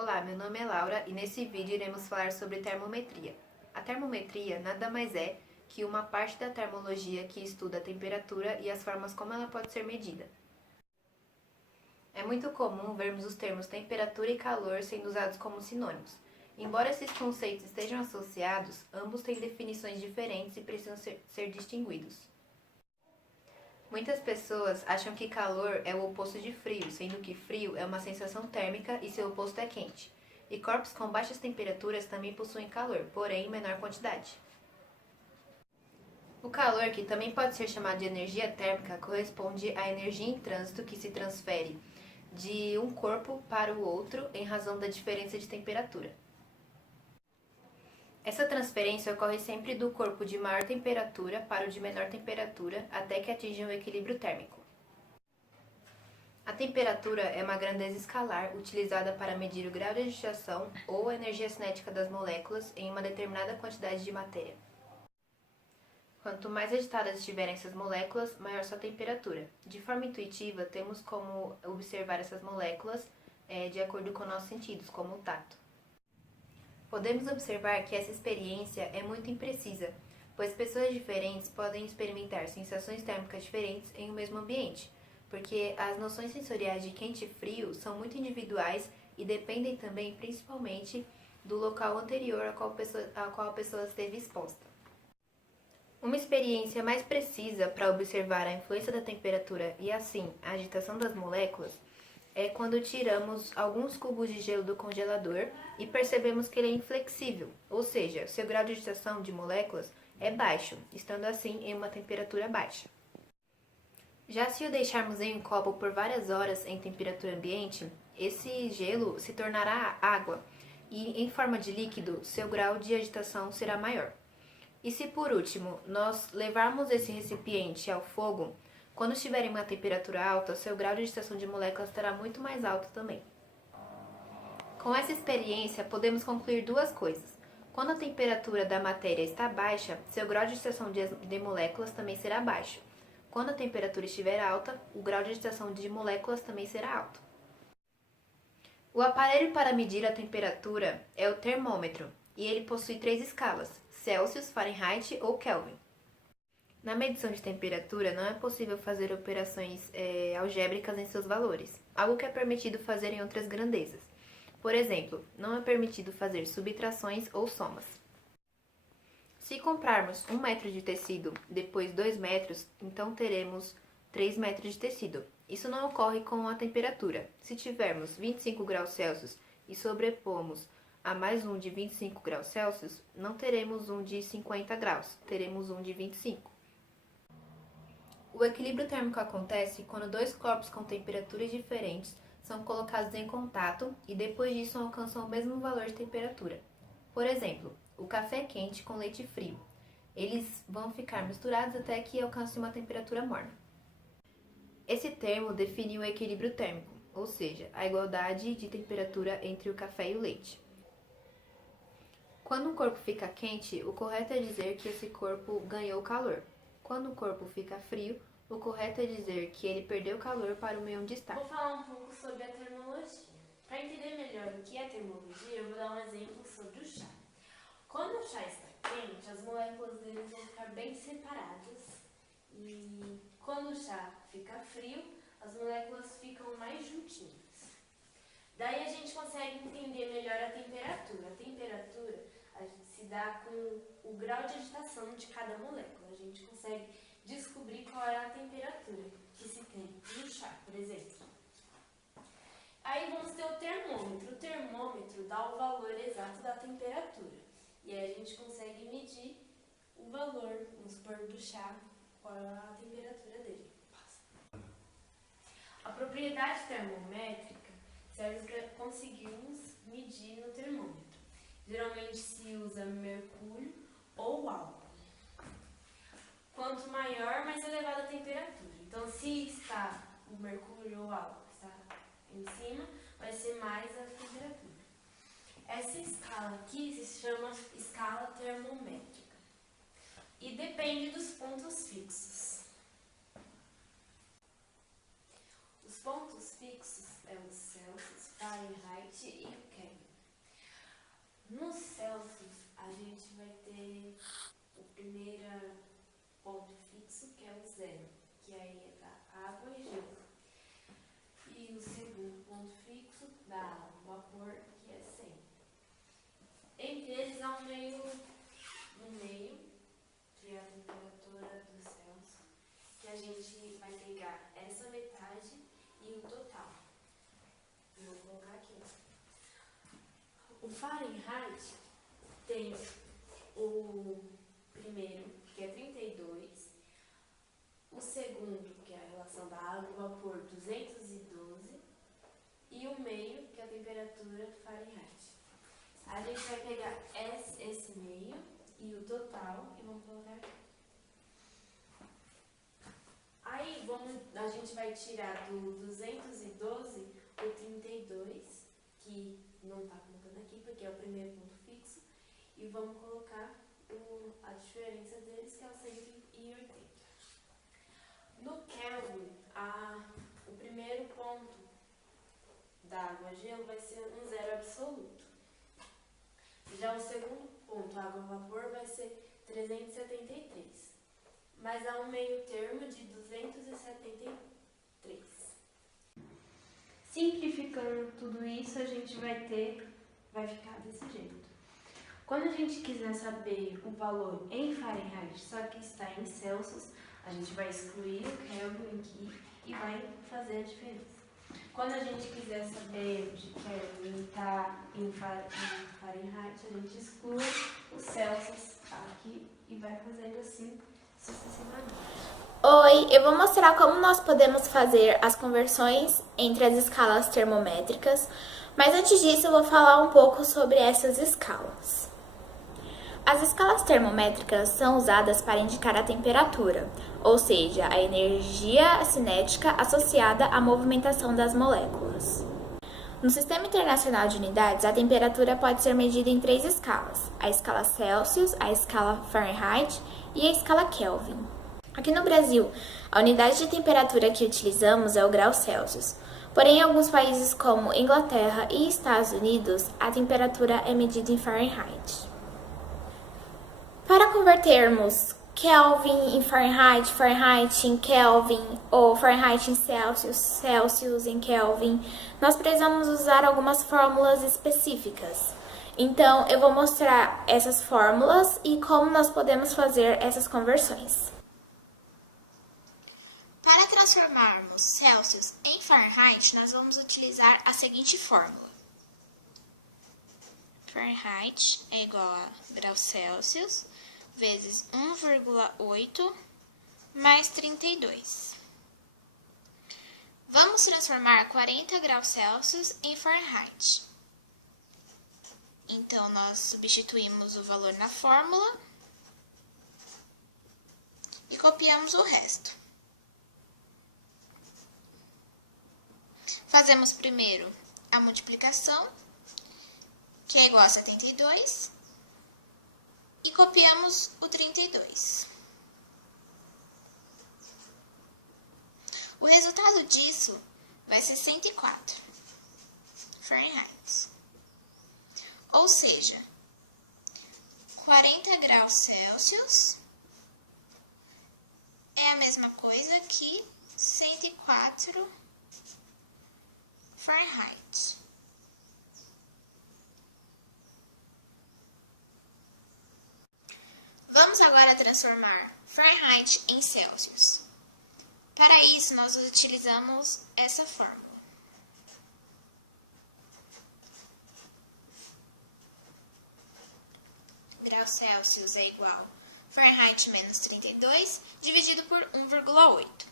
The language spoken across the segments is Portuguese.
Olá, meu nome é Laura e nesse vídeo iremos falar sobre termometria. A termometria nada mais é que uma parte da termologia que estuda a temperatura e as formas como ela pode ser medida. É muito comum vermos os termos temperatura e calor sendo usados como sinônimos. Embora esses conceitos estejam associados, ambos têm definições diferentes e precisam ser distinguidos. Muitas pessoas acham que calor é o oposto de frio, sendo que frio é uma sensação térmica e seu oposto é quente. E corpos com baixas temperaturas também possuem calor, porém em menor quantidade. O calor, que também pode ser chamado de energia térmica, corresponde à energia em trânsito que se transfere de um corpo para o outro em razão da diferença de temperatura. Essa transferência ocorre sempre do corpo de maior temperatura para o de menor temperatura até que atinja um equilíbrio térmico. A temperatura é uma grandeza escalar utilizada para medir o grau de agitação ou a energia cinética das moléculas em uma determinada quantidade de matéria. Quanto mais agitadas estiverem essas moléculas, maior sua temperatura. De forma intuitiva, temos como observar essas moléculas de acordo com nossos sentidos, como o tato. Podemos observar que essa experiência é muito imprecisa, pois pessoas diferentes podem experimentar sensações térmicas diferentes em um mesmo ambiente, porque as noções sensoriais de quente e frio são muito individuais e dependem também principalmente do local anterior ao qual a pessoa esteve exposta. Uma experiência mais precisa para observar a influência da temperatura e assim a agitação das moléculas é quando tiramos alguns cubos de gelo do congelador e percebemos que ele é inflexível, ou seja, seu grau de agitação de moléculas é baixo, estando assim em uma temperatura baixa. Já se o deixarmos em um copo por várias horas em temperatura ambiente, esse gelo se tornará água e, em forma de líquido, seu grau de agitação será maior. E se por último nós levarmos esse recipiente ao fogo, quando estiver em uma temperatura alta, seu grau de agitação de moléculas estará muito mais alto também. Com essa experiência, podemos concluir duas coisas. Quando a temperatura da matéria está baixa, seu grau de agitação de moléculas também será baixo. Quando a temperatura estiver alta, o grau de agitação de moléculas também será alto. O aparelho para medir a temperatura é o termômetro, e ele possui 3 escalas: Celsius, Fahrenheit ou Kelvin. Na medição de temperatura, não é possível fazer operações algébricas em seus valores, algo que é permitido fazer em outras grandezas. Por exemplo, não é permitido fazer subtrações ou somas. Se comprarmos 1 metro de tecido, depois 2 metros, então teremos 3 metros de tecido. Isso não ocorre com a temperatura. Se tivermos 25 graus Celsius e sobrepomos a mais um de 25 graus Celsius, não teremos um de 50 graus, teremos um de 25. O equilíbrio térmico acontece quando dois corpos com temperaturas diferentes são colocados em contato e depois disso alcançam o mesmo valor de temperatura. Por exemplo, o café quente com leite frio. Eles vão ficar misturados até que alcancem uma temperatura morna. Esse termo define o equilíbrio térmico, ou seja, a igualdade de temperatura entre o café e o leite. Quando um corpo fica quente, o correto é dizer que esse corpo ganhou calor. Quando o corpo fica frio, o correto é dizer que ele perdeu calor para o meio onde está. Vou falar um pouco sobre a termologia. Para entender melhor o que é termologia, eu vou dar um exemplo sobre o chá. Quando o chá está quente, as moléculas dele vão ficar bem separadas. E quando o chá fica frio, as moléculas ficam mais juntinhas. Daí a gente consegue entender melhor a temperatura. A temperatura se dá com o grau de agitação de cada molécula. A gente consegue descobrir qual é a temperatura que se tem no chá, por exemplo. Aí vamos ter o termômetro. O termômetro dá o valor exato da temperatura. E aí a gente consegue medir o valor, vamos supor, do chá, qual é a temperatura dele. A propriedade termométrica serve para conseguirmos medir no termômetro. Geralmente se usa mercúrio ou álcool. Quanto maior, mais elevada a temperatura. Então, se está o mercúrio ou álcool está em cima, vai ser mais a temperatura. Essa escala aqui se chama escala termométrica e depende dos pontos fixos. Os pontos fixos é o Celsius, Fahrenheit e o Kelvin. gente vai pegar essa metade e o total. Vou colocar aqui. O Fahrenheit tem o primeiro, que é 32, o segundo, que é a relação da água e vapor, 212, e o meio, que é a temperatura Fahrenheit. A gente vai pegar esse meio e o total e vamos colocar aqui. Aí a gente vai tirar do 212 o 32, que não está colocando aqui porque é o primeiro ponto fixo, e vamos colocar a diferença deles, que é o 180. No Kelvin, o primeiro ponto da água-gelo vai ser um zero absoluto. Já o segundo ponto, água-vapor, vai ser 373. Mas há um meio termo de 273. Simplificando tudo isso, a gente vai ficar desse jeito. Quando a gente quiser saber o valor em Fahrenheit, só que está em Celsius, a gente vai excluir o Kelvin aqui e vai fazer a diferença. Quando a gente quiser saber de Kelvin está em Fahrenheit, a gente exclui o Celsius aqui e vai fazendo assim sucessivamente. Oi, eu vou mostrar como nós podemos fazer as conversões entre as escalas termométricas, mas antes disso eu vou falar um pouco sobre essas escalas. As escalas termométricas são usadas para indicar a temperatura, ou seja, a energia cinética associada à movimentação das moléculas. No Sistema Internacional de Unidades, a temperatura pode ser medida em 3 escalas: a escala Celsius, a escala Fahrenheit e a escala Kelvin. Aqui no Brasil, a unidade de temperatura que utilizamos é o grau Celsius. Porém, em alguns países como Inglaterra e Estados Unidos, a temperatura é medida em Fahrenheit. Para convertermos Kelvin em Fahrenheit, Fahrenheit em Kelvin ou Fahrenheit em Celsius, Celsius em Kelvin, nós precisamos usar algumas fórmulas específicas. Então, eu vou mostrar essas fórmulas e como nós podemos fazer essas conversões. Para transformarmos Celsius em Fahrenheit, nós vamos utilizar a seguinte fórmula. Fahrenheit é igual a graus Celsius vezes 1,8 mais 32. Vamos transformar 40 graus Celsius em Fahrenheit. Então, nós substituímos o valor na fórmula e copiamos o resto. Fazemos primeiro a multiplicação, que é igual a 72, e copiamos o 32. O resultado disso vai ser 104 Fahrenheit. Ou seja, 40 graus Celsius é a mesma coisa que 104 Fahrenheit. Vamos agora transformar Fahrenheit em Celsius. Para isso, nós utilizamos essa fórmula. Graus Celsius é igual a Fahrenheit menos 32 dividido por 1,8.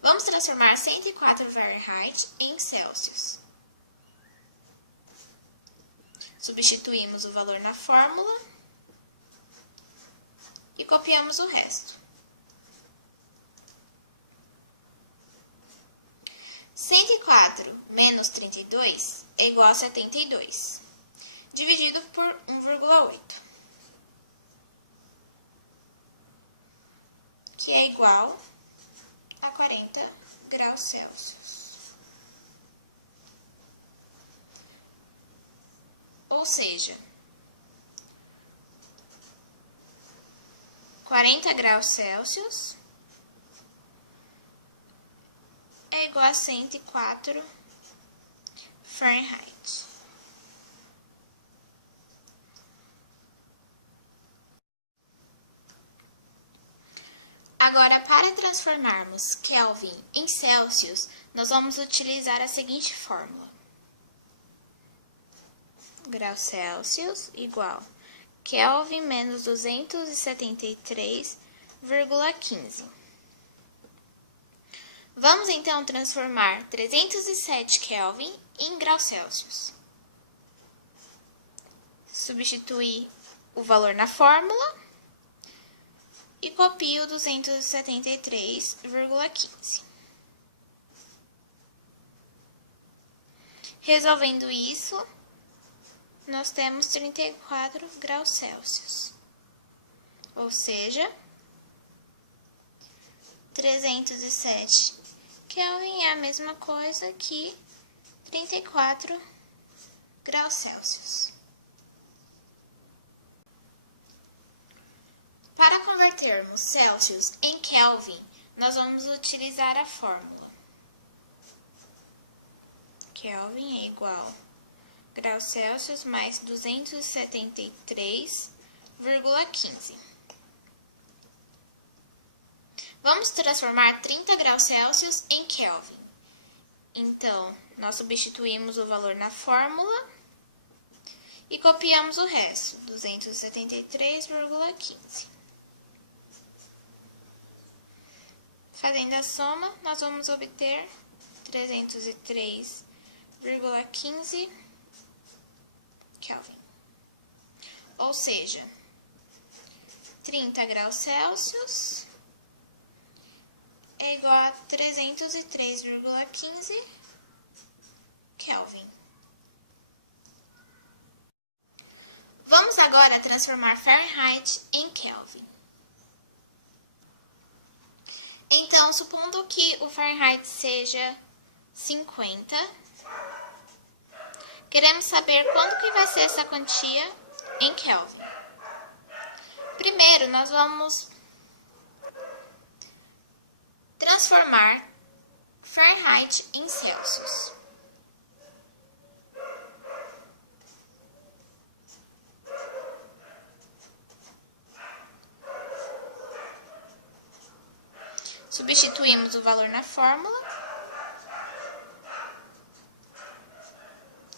Vamos transformar 104 Fahrenheit em Celsius. Substituímos o valor na fórmula e copiamos o resto. 104 menos 32 é igual a 72, dividido por 1,8, que é igual a 40 graus Celsius. Ou seja, 40 graus Celsius é igual a 104 Fahrenheit. Agora, para transformarmos Kelvin em Celsius, nós vamos utilizar a seguinte fórmula. Graus Celsius igual Kelvin menos 273,15. Vamos então transformar 307 Kelvin em graus Celsius. Substituir o valor na fórmula e copio 273,15. Resolvendo isso, nós temos 34 graus Celsius. Ou seja, 307 Kelvin é a mesma coisa que 34 graus Celsius. Para convertermos Celsius em Kelvin, nós vamos utilizar a fórmula. Kelvin é igual graus Celsius mais 273,15. Vamos transformar 30 graus Celsius em Kelvin. Então, nós substituímos o valor na fórmula e copiamos o resto, 273,15. Fazendo a soma, nós vamos obter 303,15 Kelvin. Ou seja, 30 graus Celsius é igual a 303,15 Kelvin. Vamos agora transformar Fahrenheit em Kelvin. Então, supondo que o Fahrenheit seja 50, queremos saber quanto que vai ser essa quantia em Kelvin. Primeiro, nós vamos transformar Fahrenheit em Celsius. Substituímos o valor na fórmula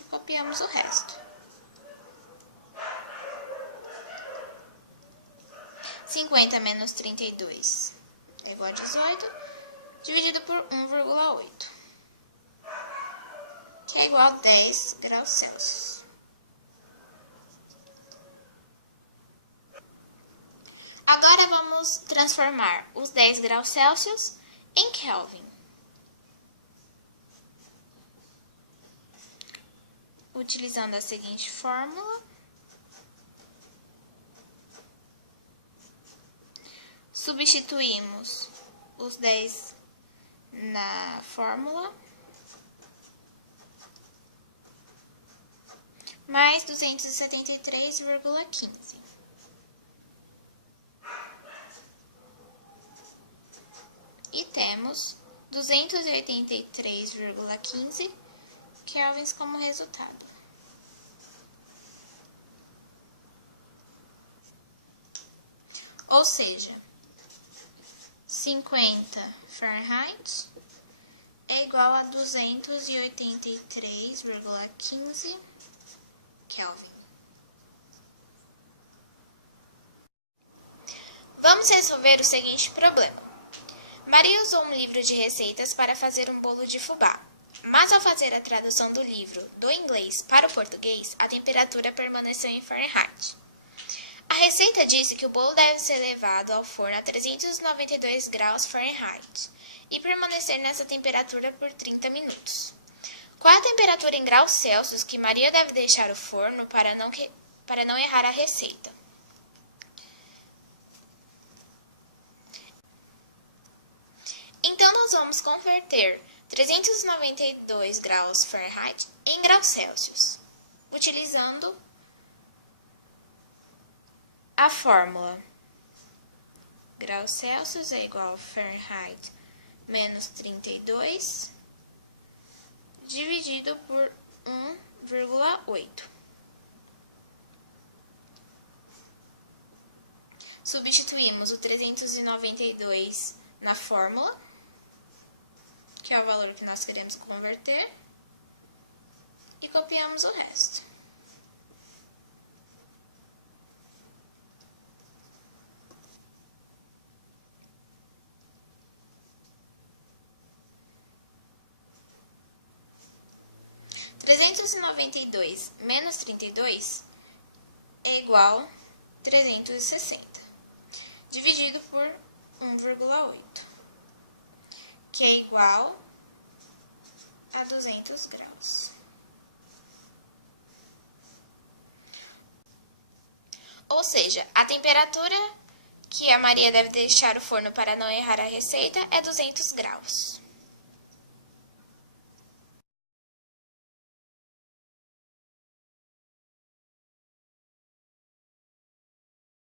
e copiamos o resto. 50 menos 32 é igual a 18, dividido por 1,8, que é igual a 10 graus Celsius. Agora vamos transformar os 10 graus Celsius em Kelvin. Utilizando a seguinte fórmula. Substituímos os 10 na fórmula, mais 273,15. E temos 283,15 kelvins como resultado. Ou seja, 50 Fahrenheit é igual a 283,15 Kelvin. Vamos resolver o seguinte problema. Maria usou um livro de receitas para fazer um bolo de fubá, mas ao fazer a tradução do livro do inglês para o português, a temperatura permaneceu em Fahrenheit. A receita disse que o bolo deve ser levado ao forno a 392 graus Fahrenheit e permanecer nessa temperatura por 30 minutos. Qual é a temperatura em graus Celsius que Maria deve deixar o forno para não errar a receita? Então, nós vamos converter 392 graus Fahrenheit em graus Celsius, utilizando a fórmula. Graus Celsius é igual a Fahrenheit menos 32, dividido por 1,8. Substituímos o 392 na fórmula, que é o valor que nós queremos converter, e copiamos o resto. Trezentos e noventa e dois menos 32 é igual a 360, dividido por 1,8, que é igual a 200 graus. Ou seja, a temperatura que a Maria deve deixar o forno para não errar a receita é 200 graus.